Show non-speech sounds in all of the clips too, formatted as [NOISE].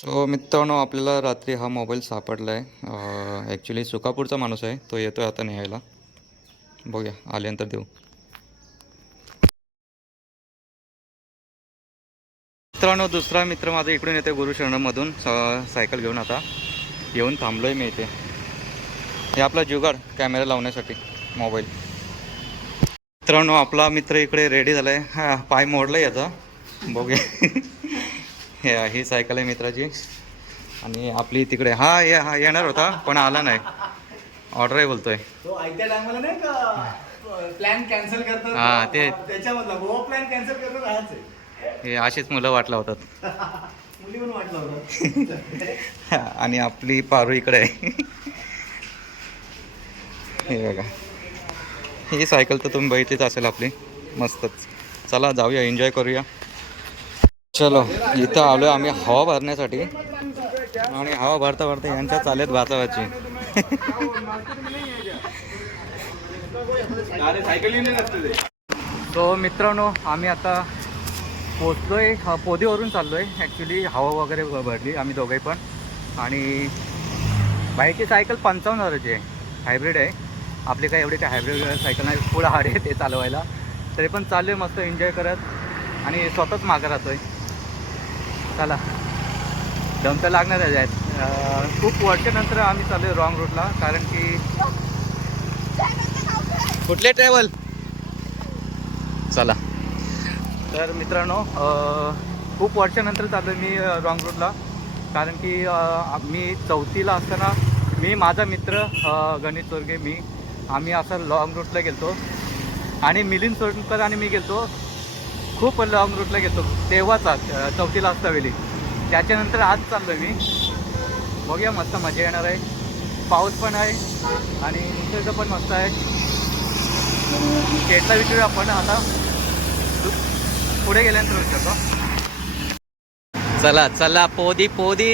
So मित्रांनो आपल्याला रात्री हा मोबाईल सापडला आहे ॲक्च्युली सुकापूरचा माणूस आहे. तो येतो आता न्यायला. बघूया. आल्यानंतर देऊ. मित्रांनो दुसरा मित्र माझा इकडून येतो गुरुशरणमधून स- सायकल घेऊन आता. येऊन थांबलो आहे मी इथे. हे आपला जुगाड कॅमेरा लावण्यासाठी मोबाईल मित्रांनो आपला मित्र इकडे रेडी झाला आहे हा पाय मोडला आहे याचा. बघूया. [LAUGHS] हे ही सायकल आहे मित्राची. आणि आपली तिकडे हा ये हा येणार होता पण आला नाही. ऑर्डर आहे बोलतोय. प्लॅन कॅन्सल करतात? हा, ते- त्याच्यामधला गोवा प्लॅन कॅन्सल करतात हाच आहे. हे अशीच मुलं [LAUGHS] पण वाटलं होतं. [LAUGHS] आणि आपली पारू इकडे आहे. हे बघा. ही सायकल तर तुम्ही बघितलीच असेल आपली. मस्तच. चला जाऊया एन्जॉय करूया. चलो इथं आलो आम्ही हवा भरण्यासाठी. आणि हवा भरता भरता यांच्या चालेत वाचावाची [LAUGHS] तो मित्रांनो आम्ही आता पोचलोय आहे पोदीवरून चाललो आहे ॲक्च्युली हवा वगैरे भरली आम्ही दोघे पण. आणि बाईकची सायकल पंचावन्न हजाराची आहे. हायब्रिड आहे. आपली काय एवढी काय हायब्रिड सायकल नाही. फुल हाड आहे ते चालवायला. तरी पण चालू आहे मस्त एन्जॉय करत. आणि स्वतःच मागं राहतो आहे चला. दम तर लागणारच आहेत. खूप वर्षानंतर आम्ही चाललो आहे रॉंग रूटला कारण की कुठले ट्रॅव्हल चला. तर मित्रांनो खूप वर्षानंतर चाललो मी रॉंग रूटला कारण की मी चौथीला असताना मी माझा मित्र अ, गणेश चोरगे मी आम्ही असं लॉंग रूटला गेलतो. आणि मिलिंद सोडकर आणि मी गेलतो. खूप लॉंग रूटला घेतो तेव्हाचा चौथीला असता वेळी त्याच्यानंतर आज चाललो मी. बघूया मस्त मजा येणार आहे. पाऊस पण आहे आणि निसर्ग पण मस्त आहे. शेटला विचारूया आपण आता. पुढे गेल्यानंतर विचारतो. चला चला पोदी पोदी.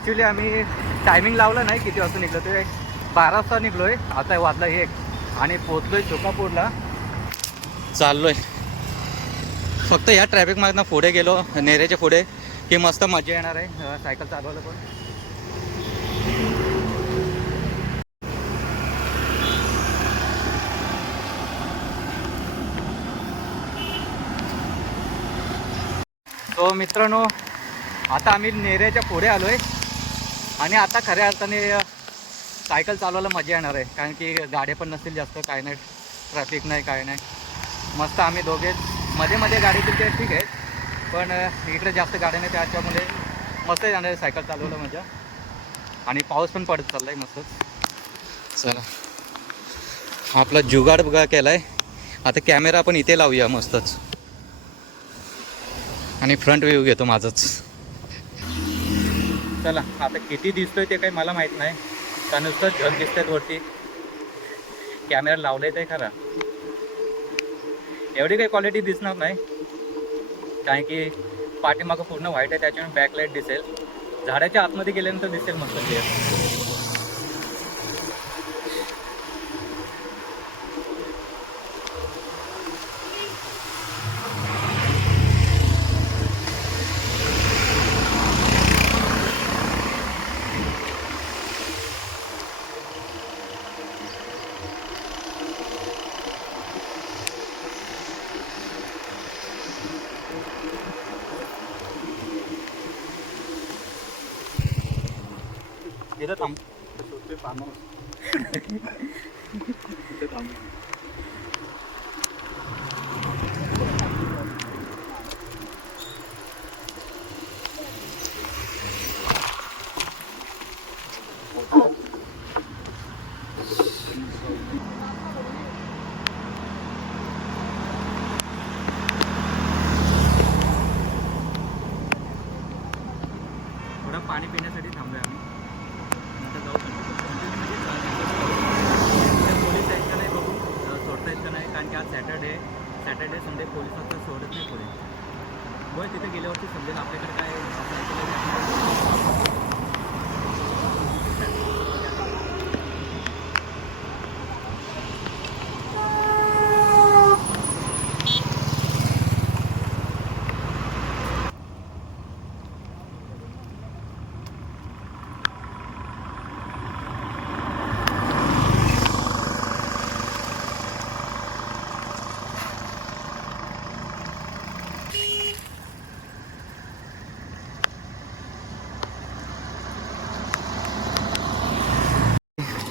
ॲक्च्युली आम्ही टायमिंग लावलं नाही किती वाजता निघलो? ते बारा वाजता निघलो आहे आता वाजला एक. आणि पोचलोय चोकापूरला चाललोय. फक्त ह्या ट्रॅफिकमधनं पुढे गेलो नेरेच्या पुढे. की मस्त मजा येणार आहे. सायकल चालवायला पण. तो मित्रांनो आता आम्ही नेऱ्याच्या पुढे आलो आहे आणि आता खऱ्या अर्थाने सायकल चालवायला मजा येणार आहे. कारण की गाड्या पण नसतील जास्त काय नाही ट्रॅफिक नाही काय नाही. मस्त आम्ही दोघे मध्ये मध्ये गाडी तिथे ठीक आहे. पण इकडे जास्त गाड्या नाही त्याच्यामुळे मस्त जाणार आहे सायकल चालवलं मजा. आणि पाऊस पण पडत चाललाय मस्तच चला. आपला जुगाड बघा केलाय. आता कॅमेरा आपण इथे लावूया मस्तच. आणि फ्रंट व्ह्यू घेतो माझंच. चला आता किती दिसतोय ते काही मला माहीत नाही. का नुसतं ढग दिसतात वरती. कॅमेरा लावलाय ते खरा. एवढी काही क्वालिटी दिसणार नाही. कारण की पाठीमागं पूर्ण व्हाईट आहे त्याच्यामुळे बॅकलाईट दिसेल. झाडाच्या आतमध्ये गेल्यानंतर दिसेल मस्त क्लिअर थांब [LAUGHS] थोडं पाणी पिण्यासाठी थांबलोय आम्ही नंतर जाऊ पोलीस आहेत का नाही बघू अं, सोडता येत का नाही कारण की आज सॅटर्डे पोलिसांचा सोडत नाही पुढे. होय तिथे गेल्यावरती समजेल आपल्याकडे काय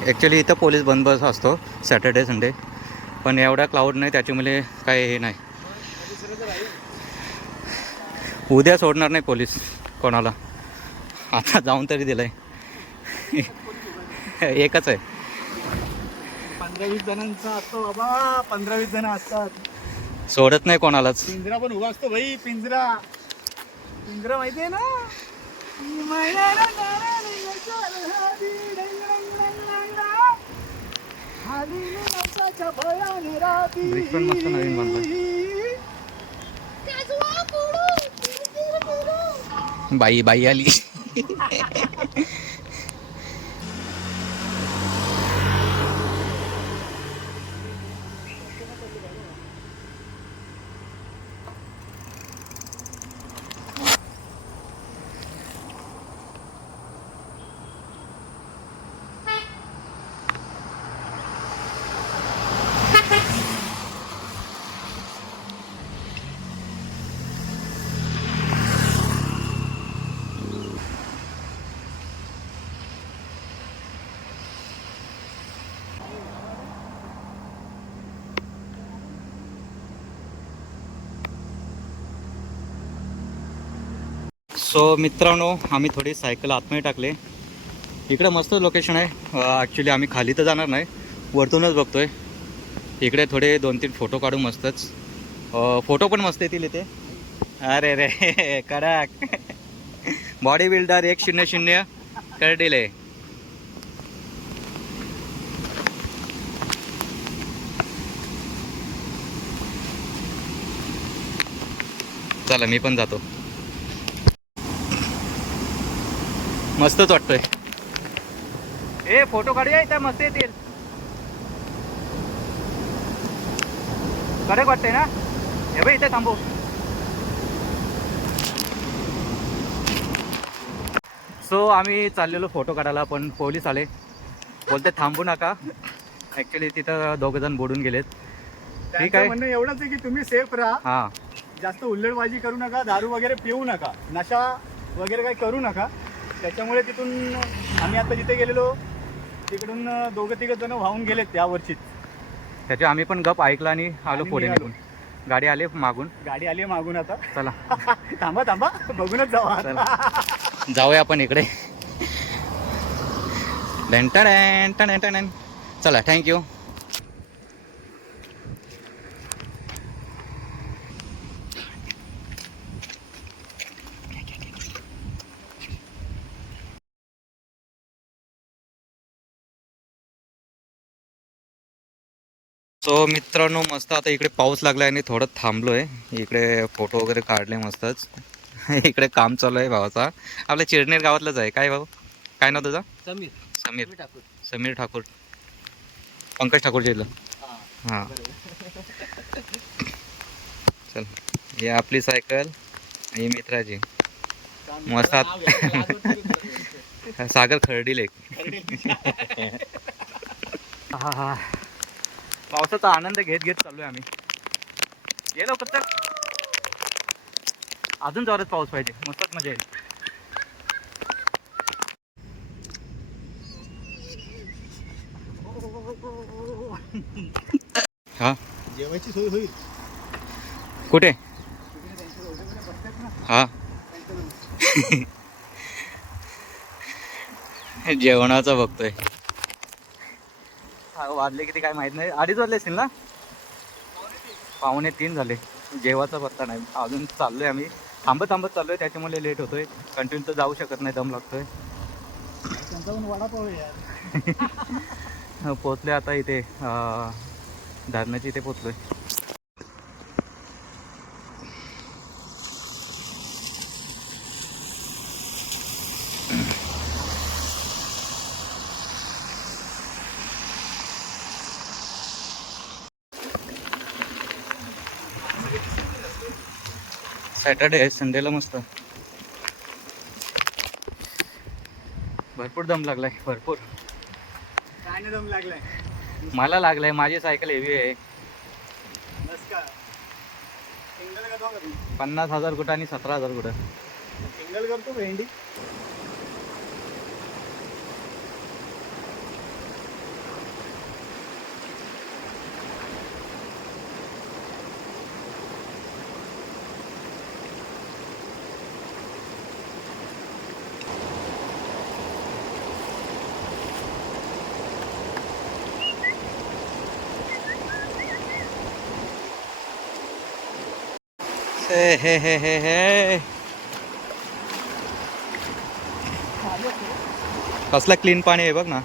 ॲक्च्युली इथं पोलीस बंदोबस्त असतो सॅटर्डे संडे पण एवढा क्लाउड नाही त्याच्यामुळे काय हे नाही. उद्या सोडणार नाही पोलीस कोणाला. आता जाऊन तरी दिलं आहे एकच आहे. पंधरा वीस जणांचा असतो बाबा पंधरा वीस जण असतात. सोडत नाही कोणालाच. पिंजरा पण उभा असतो भाई पिंजरा. पिंजरा माहिती आहे ना? पण मस्त नवीन बाई बाई आली. [LAUGHS] सो मित्रांनो आम्ही थोडी सायकल आतमध्ये टाकले. इकडं मस्त लोकेशन आहे. ॲक्च्युली आम्ही खाली तर जाणार नाही. वरतूनच बघतोय. इकडे थोडे दोन तीन फोटो काढू मस्तच. फोटो पण मस्त येतील इथे. अरे रे कडक बॉडी बिल्डर एक शून्य शून्य करडिले चला मी पण जातो. मस्तच वाटतोय. ए फोटो काढूया इथं मस्त येतील. कडक वाटतंय ना? हे बघ इथे थांबू सो आम्ही चाललेलो फोटो काढायला पण पोलीस आले. बोलते थांबू नका. ॲक्च्युली तिथं दोघं जण बुडून गेलेत. ठीक आहे. म्हणणं एवढंच आहे की तुम्ही सेफ राहा. हां. जास्त हुल्लडबाजी करू नका दारू वगैरे पिऊ नका. नशा वगैरे काही करू नका. त्याच्यामुळे तिथून आम्ही आता जिथे गेलेलो तिकडून दोघं तिघं जण वाहून गेलेत त्या वर्षीच त्याचे आम्ही पण गप ऐकला आणि आलो पुढे. निघून. गाडी आले मागून. गाडी आली आहे मागून आता. चला. [LAUGHS] थांबा थांबा. बघूनच जावा चला. जाऊया आपण इकडे. डन. चला थँक्यू सो मित्रांनो मस्त आता इकडे पाऊस लागला आणि थोडं थांबलो आहे इकडे फोटो वगैरे काढले मस्तच. [LAUGHS] इकडे काम चालू आहे भावाचा. आपल्या चिरनेर गावातलंच आहे. काय भाऊ? काय नाव तुझं? समीर. समीर. समीर ठाकूर. पंकज ठाकूरच्या इथलं. हां. चल ही आपली सायकल ही मित्राची. मस्त सागर खर्डी लेक हा हा. पावसाचा आनंद घेत घेत चाललोय आम्ही. गेलो तर अजून जोरात पाऊस पाहिजे मस्तच मजा येईल. हा? जेवायची सोय होईल. कुठे? हा. जेवणाचं बघतोय. हा, वाजले किती काय माहीत नाही. अडीच वाजले असतील ना? पावणे तीन झाले. जेवाचा पत्ता नाही. अजून चाललोय आम्ही. थांबत थांबत चाललोय. त्याच्यामुळे लेट होतोय. कंटिन्यू तर जाऊ शकत नाही. दम लागतोय. आहे [LAUGHS] पोचले आता इथे. अं, धरणाच्या इथे पोचलोय सॅटर्डे आहे संडेला मस्त. भरपूर दम लागलाय भरपूर. काय दम लागलाय. मला लागलाय माझी सायकल हेवी आहे. पन्नास हजार कुठं आणि सतरा हजार कुठं? सिंगल करतो भेंडी ए हे हे हे हे कसलं क्लीन पाणी आहे बघ ना.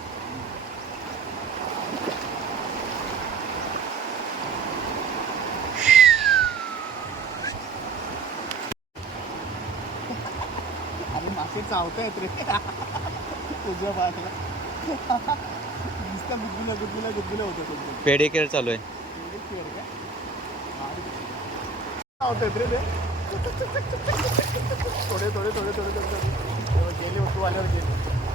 मासे चावतायत रे. उजव्या बाजूला. नुसतं गुदगुला गुदगुला गुदगुला होतं तुमचं पेडिकेअर चालू आहे. थोडे थोडे थोडे थोडे थोडे थोडे गेले तू आल्यावर गेले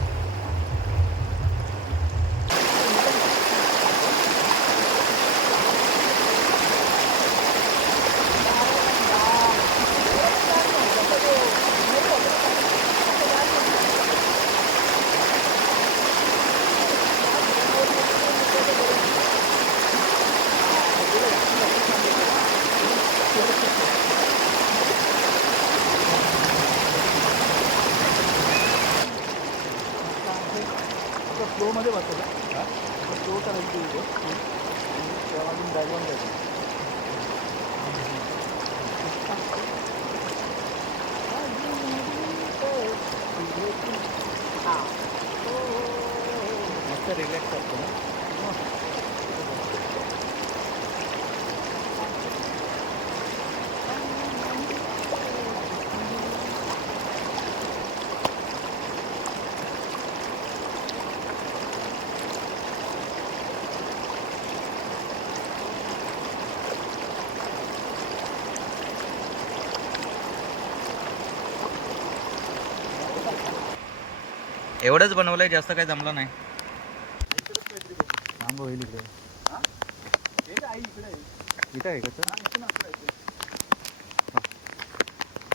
फ्लोमध्ये बसतो फ्लो करायची तेव्हा अजून बॅकग्राऊंड द्यायचं मस्त रिलॅक्स करतो ना. एवढंच बनवलंय जास्त काही जमलं नाही. थांब होईल इकडे. इथं आहे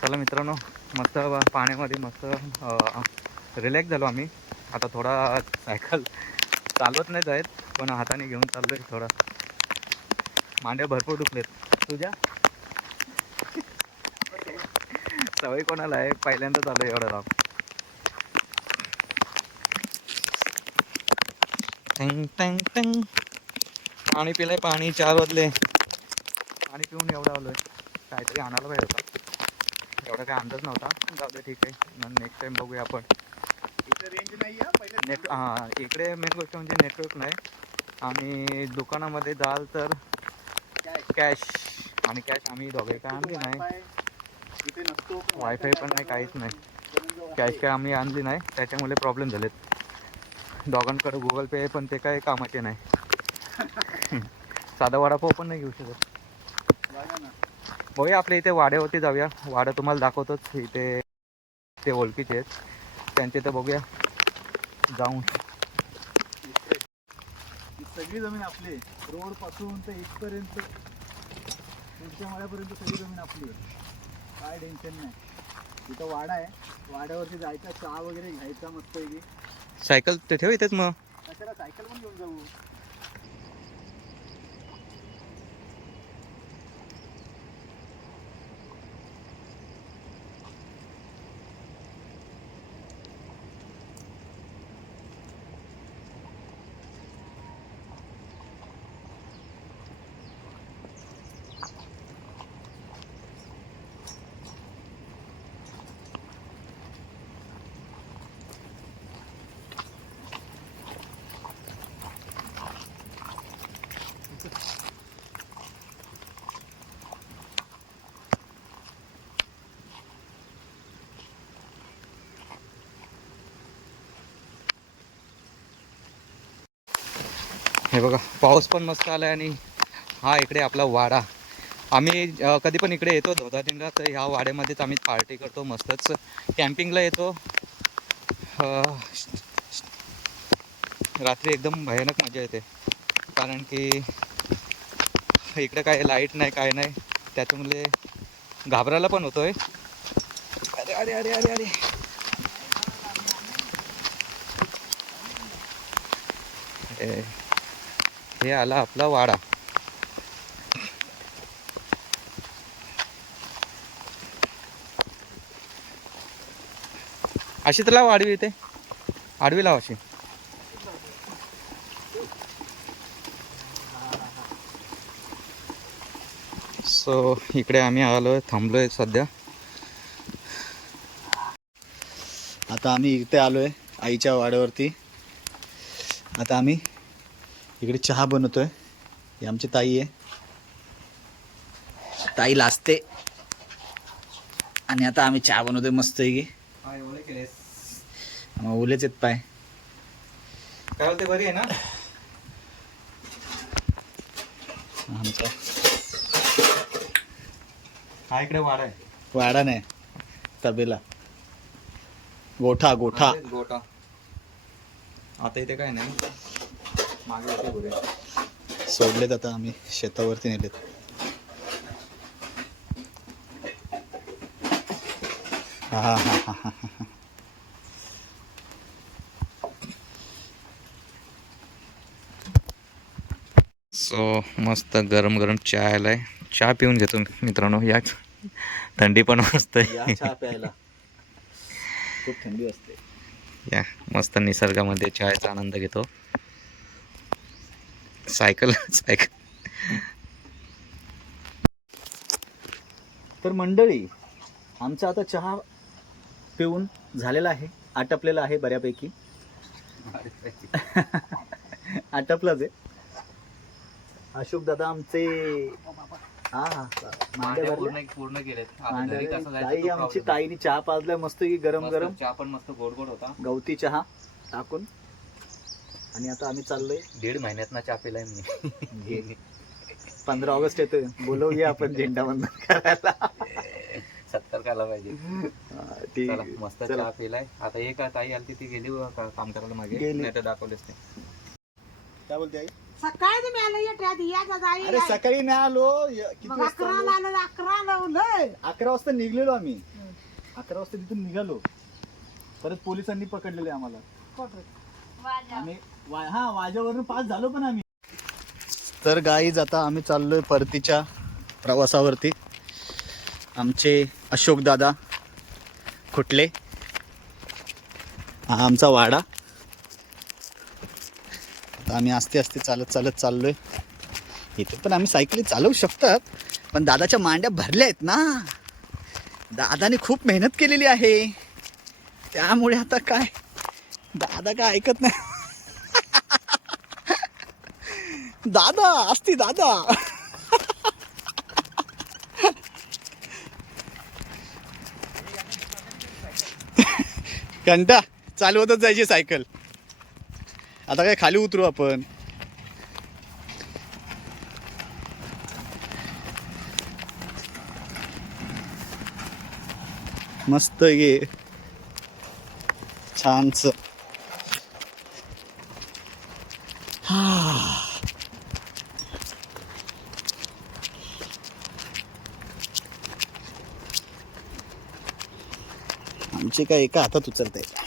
चला मित्रांनो मस्त पाण्यामध्ये मस्त रिलॅक्स झालो आम्ही. आता थोडा सायकल चालवत नाही जायत पण हाताने घेऊन चाललोय थोडा. मांड्या भरपूर दुखलेत. तुझ्या? सवय कोणाला आहे? पहिल्यांदा चालू एवढा राम टँग टँग टँग. पाणी पिलंय पाणी चार वाजले. पाणी पिऊन एवढा आलोय. काहीतरी आणायला पाहिजे होता. एवढा काय अंदाज नव्हता. जाऊ दे ठीक आहे. नेक्स्ट टाइम बघूया आपण. इथं रेंज नाही आहे पहिले नेट हां इकडे मेन गोष्ट म्हणजे नेटवर्क नाही. आणि दुकानामध्ये जाल तर कॅश आणि कॅश आम्ही दोघे काय आणली नाही. वायफाय पण नाही काहीच नाही. कॅश काय आम्ही आणली नाही. त्याच्यामुळे प्रॉब्लेम झालेत. दोघांकडे गुगल पे आहे पण ते काय कामाचे नाही. साधा वडापाव पण नाही घेऊ शकत. ना बघूया आपल्या इथे वाड्यावरती जाऊया. वाडा तुम्हाला दाखवतोच इथे ते ओळखीचे आहेत. त्यांचे तर बघूया. जाऊन. सगळी जमीन आपली रोडपासून ते इथपर्यंत पुढच्या माळ्यापर्यंत सगळी जमीन आपली काय टेन्शन नाही. इथं वाडा आहे. वाड्यावरती जायचा चहा वगैरे घ्यायचा मस्तपैकी. सायकल ते ठेव इथेच मग. सायकल पण घेऊन जाऊ? हे बघा पाऊस पण मस्त आला आणि हा इकडे आपला वाडा. आम्ही कधी पण इकडे येतो धोदादिंडा तर ह्या वाड्यामध्येच आम्ही पार्टी करतो मस्तच. कॅम्पिंगला येतो. रात्री एकदम भयानक मजा येते. कारण की इकडे काय लाइट नाही काय नाही. त्याच्यामुळे घाबरायला पण होतोय. अरे अरे अरे अरे अरे. ए, हे आला आपला वाडा. अशी तर लाव आडवी इथे. आडवी लाव अशी. सो इकडे आम्ही आलो थांबलोय थांबलो आहे सध्या. आता आम्ही इथे आलो आहे आईच्या वाड्यावरती. आता आम्ही इकडे चहा बनवतो आहे ही आमची ताई आहे. ताई लाजते. आणि आता आम्ही चहा बनवतोय मस्त आहे की. मग ओलेच आहेत पाय. काय बोलते बरी आहे ना? आमचा. हा इकडे वाडा आहे. वाडा नाही तबेला. गोठा गोठा. गोठा. आता इथे काय नाही. मागे सोडलेत आता आम्ही शेतावरती नेलेत. हा हा हा हा हा हा. सो मस्त गरम गरम चहा आलाय. चहा पिऊन घेतो मित्रांनो. या थंडी पण मस्त या आहे चहा प्यायला. खूप थंडी असते. या मस्त निसर्गामध्ये चहाचा आनंद घेतो. Cycle cycle. तर मंडळी आमचा आता चहा पिऊन झालेला आहे आटपलेला आहे बऱ्यापैकी. [LAUGHS] आटपलाच आहे. अशोक दादा आमचे हा हा. पूर्ण ताई आमची ताईने चहा पाजलाय मस्त की गरम गरम. चहा पण मस्त गोड गोड होता. गवती चहा टाकून. आणि आता आम्ही चाललोय. दीड महिन्यात ना चहा पिलाय मी. पंधरा ऑगस्ट येतोय. बोलवूया आपण झेंडा वंदन करायला. सत्कार करायला पाहिजे. हा, मस्त. चहा पिलाय. आता एक ताई आली ती गेली काम करायला मागे. गेली. दाखवलेच ते काय बोलते आई? सकाळी तुम्ही आलं येते आधी या जा जाई अरे सकाळी नाही आलो. किती वाजता अकरा? आलं? अकरा लावलंय अकरा वाजता निघलेलो आम्ही. अकरा वाजता तिथून निघालो. परत पोलिसांनी पकडलेले आम्हाला. आम्ही वा- हा वाजावरून पास झालो पण आम्ही. तर गाईज आता आम्ही चाललोय परतीच्या प्रवासावरती. आमचे अशोक दादा खुटले हा आमचा वाडा. आता आम्ही आस्ते आस्ते चालत चालत चाललोय. इथे पण आम्ही सायकली चालवू शकतात पण दादाच्या मांड्या भरल्या आहेत ना. दादाने खूप मेहनत केलेली आहे. त्यामुळे आता काय? दादा काय ऐकत नाही. दादा असती दादा. घंटा चालवतच जायची सायकल. आता काय खाली उतरू आपण. मस्त ये छानस आमचे काय एका हातात उचलता आहे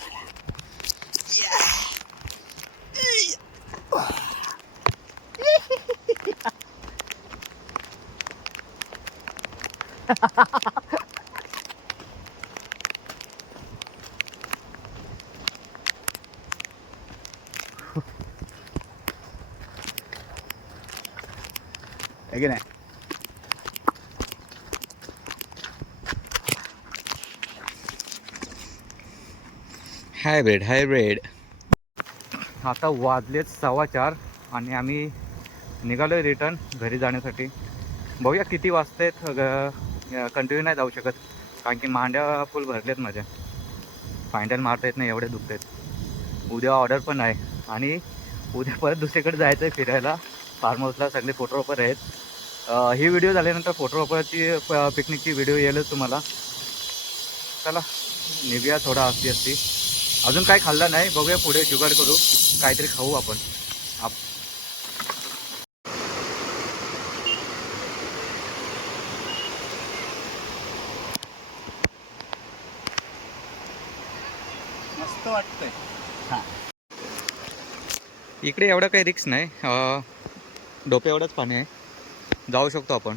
की नाही हायब्रिड हायब्रिड आता वाजलेत सव्वा चार आणि आम्ही निघालो रिटर्न घरी जाण्यासाठी. बघूया किती वाजतायत कंटिन्यू नाही जाऊ शकत. कारण की मांड्या फुल भरलेत माझ्या. फायनल मारता येत नाही एवढे दुखत आहेत उद्या ऑर्डर पण आहे. आणि उद्या परत दुसरीकडे जायचं आहे फिरायला. फार्म हाऊसला सगळे फोटोग्राफर आहेत. ही व्हिडिओ झाल्यानंतर फोटोग्राफरची पिकनिकची व्हिडिओ येईलच तुम्हाला. चला निघूया थोडा असती असती अजून काय खाल्लं नाही बघूया पुढे जुगाड करू. काहीतरी खाऊ आपण. आप मस्त वाटतंय. हा. इकडे एवढं काही रिक्स नाही. डोके एवढंच पाणी आहे. जाऊ शकतो आपण.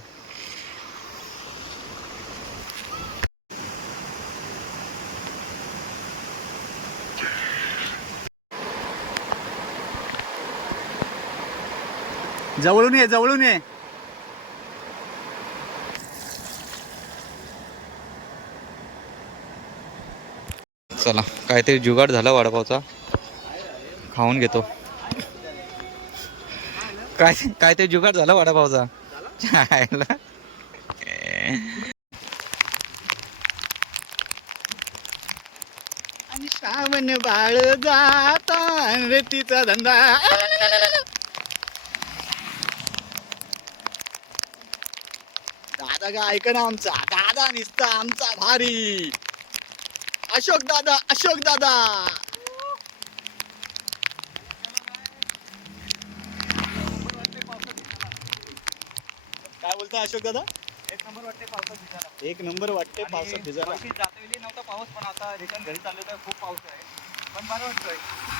जवळून ये जवळून ये. चला काहीतरी जुगाड झाला वडापावचा. खाऊन घेतो. काय काहीतरी जुगाड झाला वडापावचा. खायला. श्रावण बाळ जाता रेतीचा धंदा. दादा का ऐक ना आमचा. दादा निसता आमचा भारी. अशोक दादा अशोक दादा. काय बोलता अशोक दादा? एक नंबर वाटते पावसात भिजायला. एक नंबर वाटते पावसात भिजायला. नव्हता पाऊस पण आता रिटर्न घरी चाललो तर खूप पाऊस आहे. पण बरं वाटतंय.